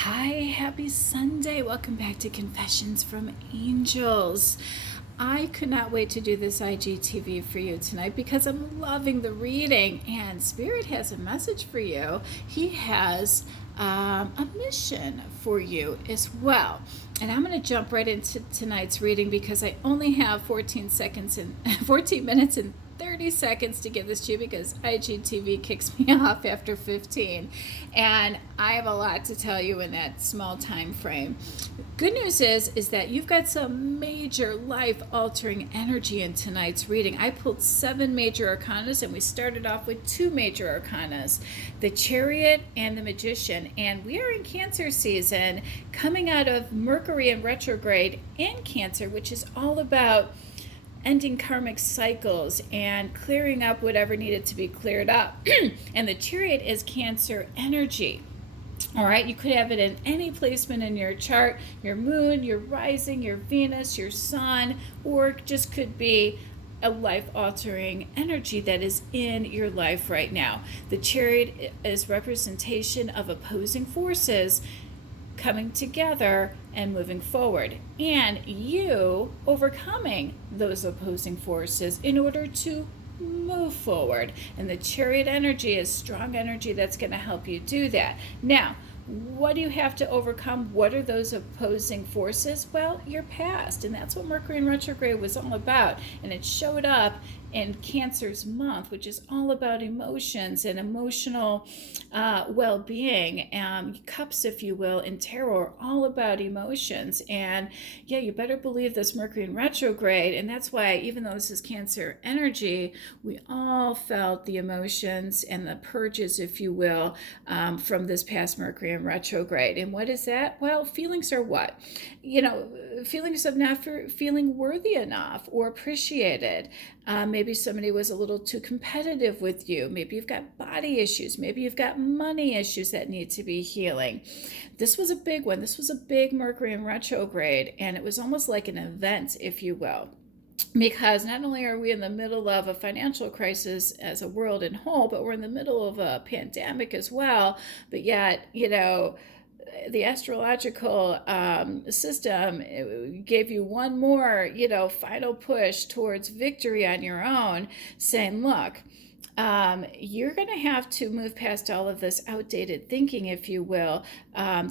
Hi, happy Sunday. Welcome back to Confessions from Angels. I could not wait to do this IGTV for you tonight because I'm loving the reading, and Spirit has a message for you. He has a mission for you as well. And I'm going to jump right into tonight's reading because I only have 14 seconds and 14 minutes and 30 seconds to give this to you because IGTV kicks me off after 15, and I have a lot to tell you in that small time frame. Good news is that you've got some major life altering energy in tonight's reading. I pulled 7 major arcanas, and we started off with 2 major arcanas, the Chariot and the Magician. And we are in Cancer season, coming out of Mercury in retrograde in Cancer, which is all about ending karmic cycles and clearing up whatever needed to be cleared up. And the Chariot is Cancer energy. All right, you could have it in any placement in your chart, your moon, your rising, your Venus, your sun, or it just could be a life-altering energy that is in your life right now. The Chariot is representation of opposing forces coming together and moving forward, and you overcoming those opposing forces in order to move forward. And the Chariot energy is strong energy that's going to help you do that. Now, what do you have to overcome? What are those opposing forces? Well, your past, and that's what Mercury in retrograde was all about. And it showed up in Cancer's month, which is all about emotions and emotional well-being. Cups, if you will, in tarot are all about emotions. And yeah, you better believe this Mercury in retrograde. And that's why, even though this is Cancer energy, we all felt the emotions and the purges, if you will, from this past Mercury in retrograde. And what is that? Well, feelings are what? Feelings of not feeling worthy enough or appreciated. Maybe somebody was a little too competitive with you. Maybe you've got body issues. Maybe you've got money issues that need to be healing. This was a big one. This was a big Mercury in retrograde, and it was almost like an event, if you will. Because not only are we in the middle of a financial crisis as a world in whole, but we're in the middle of a pandemic as well. But yet, the astrological system gave you one more, final push towards victory on your own, saying, look, you're going to have to move past all of this outdated thinking, if you will,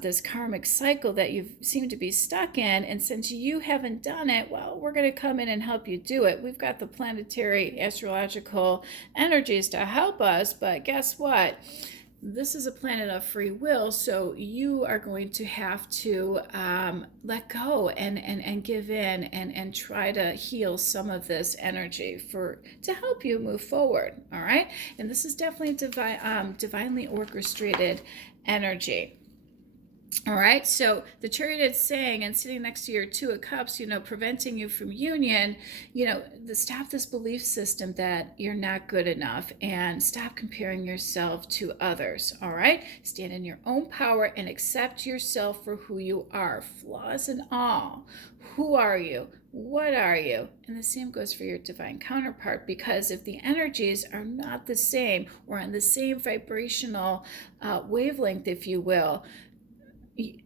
this karmic cycle that you seem to be stuck in. And since you haven't done it, well, we're going to come in and help you do it. We've got the planetary astrological energies to help us, but guess what? This is a planet of free will, so you are going to have to let go and give in and try to heal some of this energy to help you move forward. All right, and this is definitely divinely orchestrated energy. All right, so the Chariot is saying, and sitting next to your 2 of Cups, preventing you from union, stop this belief system that you're not good enough and stop comparing yourself to others. All right, stand in your own power and accept yourself for who you are, flaws and all. Who are you? What are you? And the same goes for your divine counterpart, because if the energies are not the same or on the same vibrational wavelength, if you will,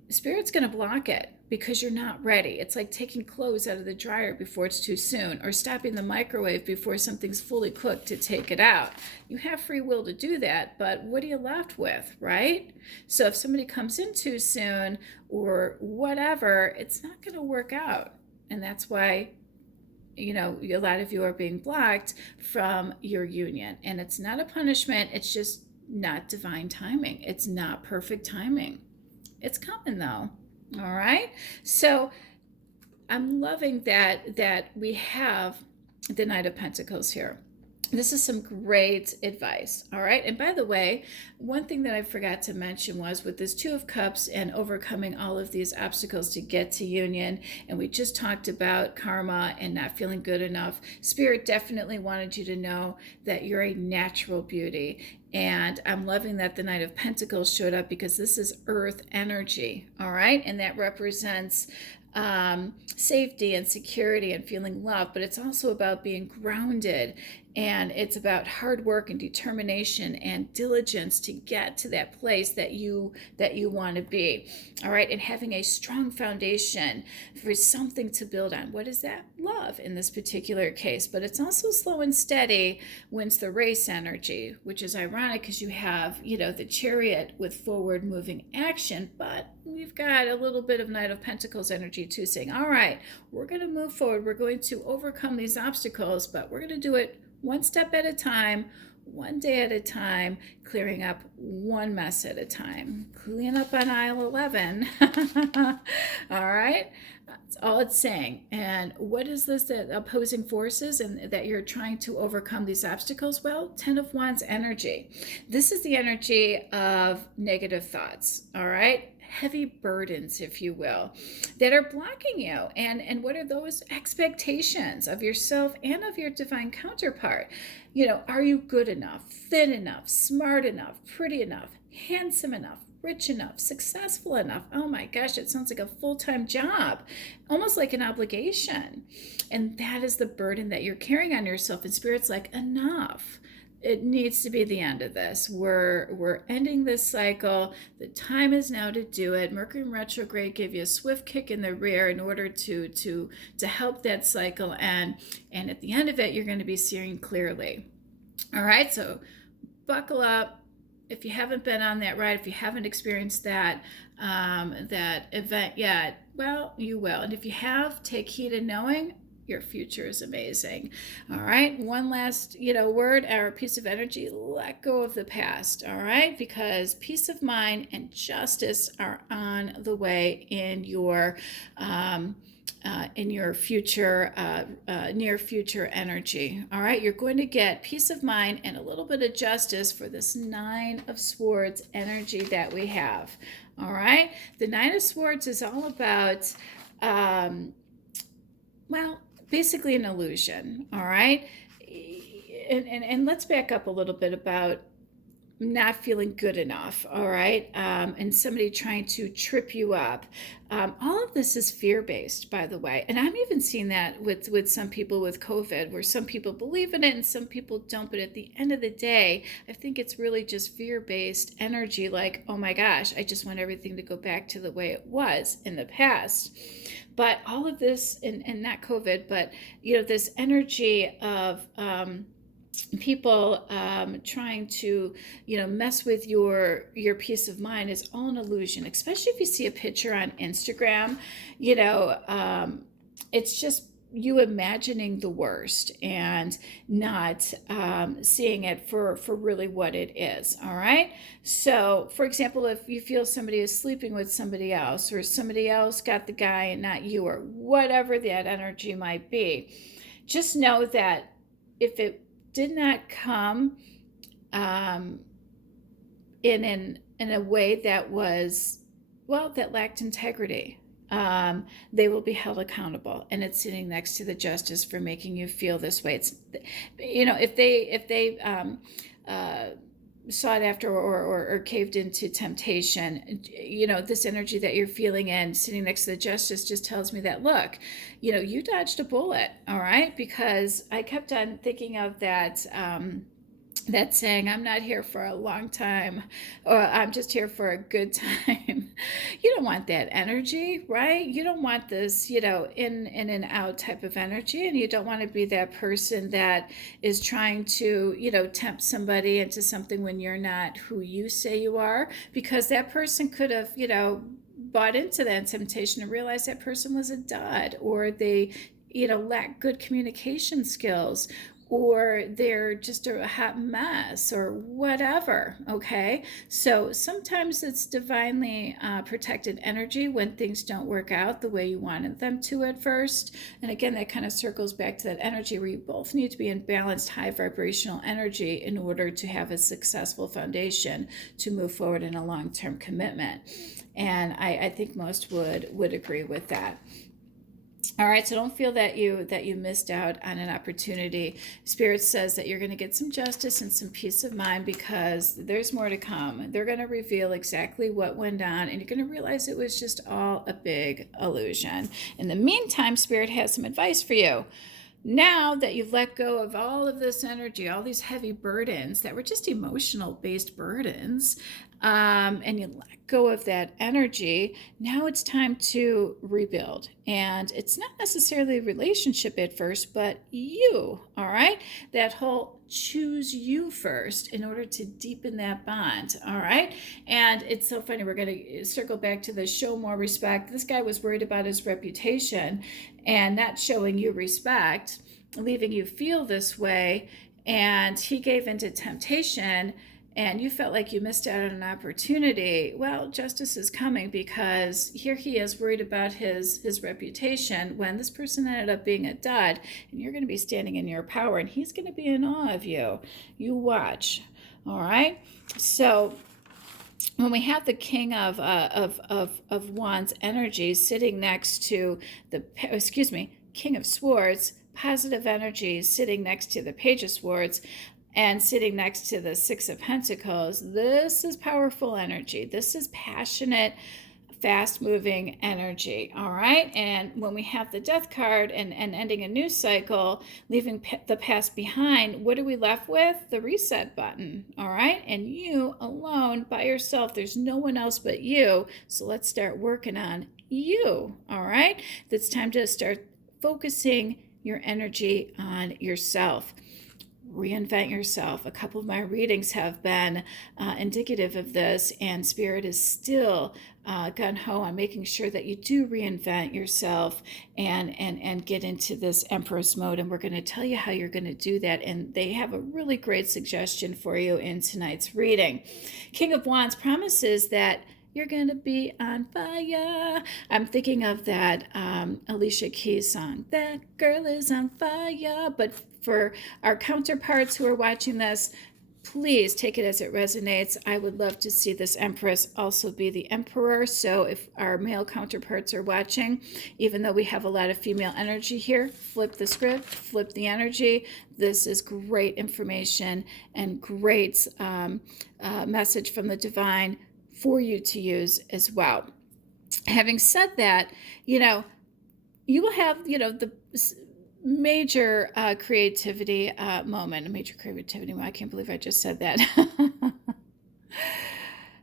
Spirit's going to block it because you're not ready. It's like taking clothes out of the dryer before it's too soon, or stopping the microwave before something's fully cooked to take it out. You have free will to do that, but what are you left with, right? So if somebody comes in too soon or whatever, it's not going to work out. And that's why a lot of you are being blocked from your union. And it's not a punishment. It's just not divine timing. It's not perfect timing. It's coming though. All right. So I'm loving that we have the Knight of Pentacles here. This is some great advice. All right. And by the way, one thing that I forgot to mention was with this 2 of Cups and overcoming all of these obstacles to get to union. And we just talked about karma and not feeling good enough. Spirit definitely wanted you to know that you're a natural beauty. And I'm loving that the Knight of Pentacles showed up because this is earth energy, all right? And that represents safety and security and feeling love, but it's also about being grounded, and it's about hard work and determination and diligence to get to that place that you want to be, all right? And having a strong foundation for something to build on. What is that? Love in this particular case, but it's also slow and steady wins the race energy, which is ironic because you have, the Chariot with forward moving action, but we've got a little bit of Knight of Pentacles energy too, saying, all right, we're going to move forward. We're going to overcome these obstacles, but we're going to do it one step at a time, one day at a time, clearing up one mess at a time. Clean up on aisle 11. All right? That's all it's saying. And what is this, that opposing forces and that you're trying to overcome these obstacles? Well, 10 of Wands energy. This is the energy of negative thoughts, all right? Heavy burdens, if you will, that are blocking you. And what are those? Expectations of yourself and of your divine counterpart. Are you good enough, thin enough, smart enough, pretty enough, handsome enough, rich enough, successful enough? Oh my gosh, it sounds like a full-time job, almost like an obligation. And that is the burden that you're carrying on yourself. And Spirit's like, enough. It needs to be the end of this. We're ending this cycle. The time is now to do it. Mercury in retrograde gave you a swift kick in the rear in order to help that cycle end. And at the end of it, you're going to be seeing clearly. All right, so buckle up. If you haven't been on that ride, if you haven't experienced that event yet, well, you will. And if you have, take heed in knowing your future is amazing. All right. One last, word or piece of energy. Let go of the past. All right. Because peace of mind and justice are on the way in your future, near future energy. All right. You're going to get peace of mind and a little bit of justice for this 9 of Swords energy that we have. All right. The 9 of Swords is all about, basically an illusion, all right? And let's back up a little bit about not feeling good enough, all right? And somebody trying to trip you up. All of this is fear-based, by the way. And I'm even seeing that with some people with COVID, where some people believe in it and some people don't. But at the end of the day, I think it's really just fear-based energy, like, oh my gosh, I just want everything to go back to the way it was in the past. But all of this, and not COVID, but, this energy of people trying to, mess with your peace of mind is all an illusion, especially if you see a picture on Instagram. It's just you imagining the worst and not seeing it for really what it is. All right. So, for example, if you feel somebody is sleeping with somebody else, or somebody else got the guy and not you, or whatever that energy might be, just know that if it did not come in a way that was, that lacked integrity, they will be held accountable. And it's sitting next to the justice for making you feel this way. It's, if they sought after or caved into temptation, this energy that you're feeling and sitting next to the justice just tells me that, look, you dodged a bullet, all right? Because I kept on thinking of that, that saying, I'm not here for a long time, or I'm just here for a good time. You don't want that energy, right? You don't want this, in and out type of energy. And you don't want to be that person that is trying to, tempt somebody into something when you're not who you say you are, because that person could have, bought into that temptation and realized that person was a dud, or they, lack good communication skills, or they're just a hot mess, or whatever, okay? So sometimes it's divinely protected energy when things don't work out the way you wanted them to at first. And again, that kind of circles back to that energy where you both need to be in balanced, high vibrational energy in order to have a successful foundation to move forward in a long-term commitment. And I think most would agree with that. All right, so don't feel that you missed out on an opportunity. Spirit says that you're going to get some justice and some peace of mind because there's more to come. They're going to reveal exactly what went on, and you're going to realize it was just all a big illusion. In the meantime, Spirit has some advice for you. Now that you've let go of all of this energy, all these heavy burdens that were just emotional based burdens, and you let go of that energy, now it's time to rebuild. And it's not necessarily a relationship at first, but you, all right? That whole choose you first in order to deepen that bond, all right? And it's so funny. We're going to circle back to the show more respect. This guy was worried about his reputation and not showing you respect, leaving you feel this way. And he gave into temptation and you felt like you missed out on an opportunity. Well, justice is coming because here he is worried about his reputation when this person ended up being a dud, and you're going to be standing in your power, and he's going to be in awe of you. You watch, all right? So when we have the King of Wands energy sitting next to the, King of Swords, positive energy sitting next to the Page of Swords, and sitting next to the Six of Pentacles, this is powerful energy. This is passionate, fast-moving energy, all right? And when we have the Death card and ending a new cycle, leaving the past behind, what are we left with? The reset button, all right? And you alone, by yourself, there's no one else but you, so let's start working on you, all right? It's time to start focusing your energy on yourself. Reinvent yourself. A couple of my readings have been indicative of this, and Spirit is still gung-ho on making sure that you do reinvent yourself and get into this Empress mode. And we're going to tell you how you're going to do that. And they have a really great suggestion for you in tonight's reading. King of Wands promises that you're going to be on fire. I'm thinking of that Alicia Keys song, That Girl Is on Fire. But for our counterparts who are watching this, please take it as it resonates. I would love to see this Empress also be the Emperor. So if our male counterparts are watching, even though we have a lot of female energy here, flip the script, flip the energy. This is great information and great message from the divine for you to use as well. Having said that, you will have, the major creativity moment, a major creativity moment. I can't believe I just said that.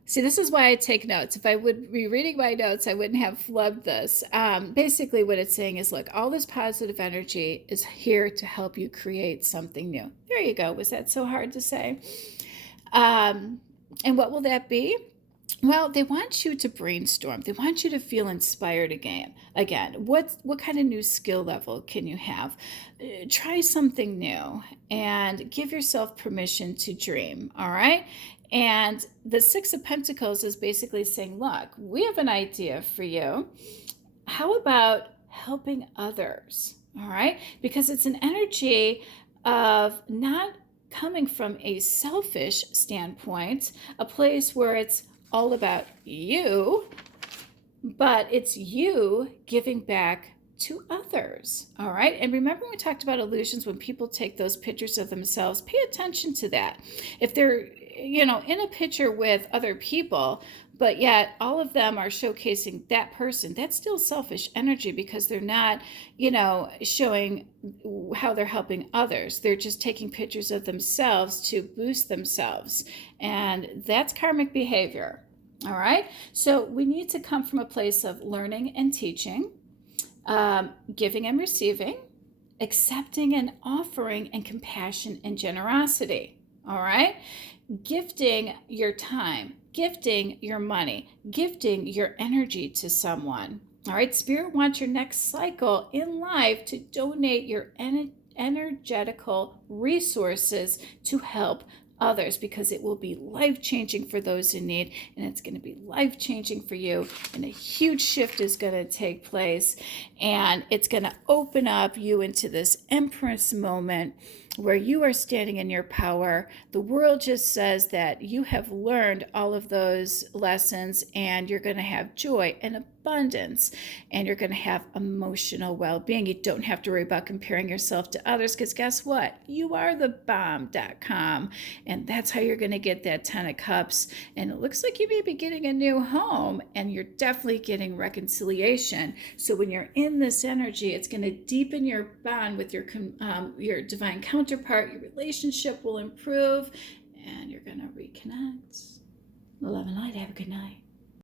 See, this is why I take notes. If I would be reading my notes, I wouldn't have flubbed this. Basically, what it's saying is, look, all this positive energy is here to help you create something new. There you go. Was that so hard to say? And what will that be? Well, they want you to brainstorm. They want you to feel inspired again. What kind of new skill level can you have? Try something new and give yourself permission to dream, all right? And the Six of Pentacles is basically saying, look, we have an idea for you. How about helping others, all right? Because it's an energy of not coming from a selfish standpoint, a place where it's all about you, but it's you giving back to others, all right? And remember when we talked about illusions, when people take those pictures of themselves, pay attention to that. If they're, in a picture with other people, but yet all of them are showcasing that person, that's still selfish energy because they're not, showing how they're helping others. They're just taking pictures of themselves to boost themselves. And that's karmic behavior. All right. So we need to come from a place of learning and teaching, giving and receiving, accepting and offering, and compassion and generosity. All right. Gifting your time, gifting your money, gifting your energy to someone. All right. Spirit wants your next cycle in life to donate your energetical resources to help others, because it will be life-changing for those in need, and it's going to be life-changing for you, and a huge shift is going to take place, and it's going to open up you into this Empress moment where you are standing in your power. The world just says that you have learned all of those lessons and you're going to have joy and abundance and you're going to have emotional well-being. You don't have to worry about comparing yourself to others because guess what? You are the bomb.com, and that's how you're going to get that 10 of cups. And it looks like you may be getting a new home, and you're definitely getting reconciliation. So when you're in this energy, it's going to deepen your bond with your divine counterpart. Your relationship will improve and you're going to reconnect. Love and light. Have a good night.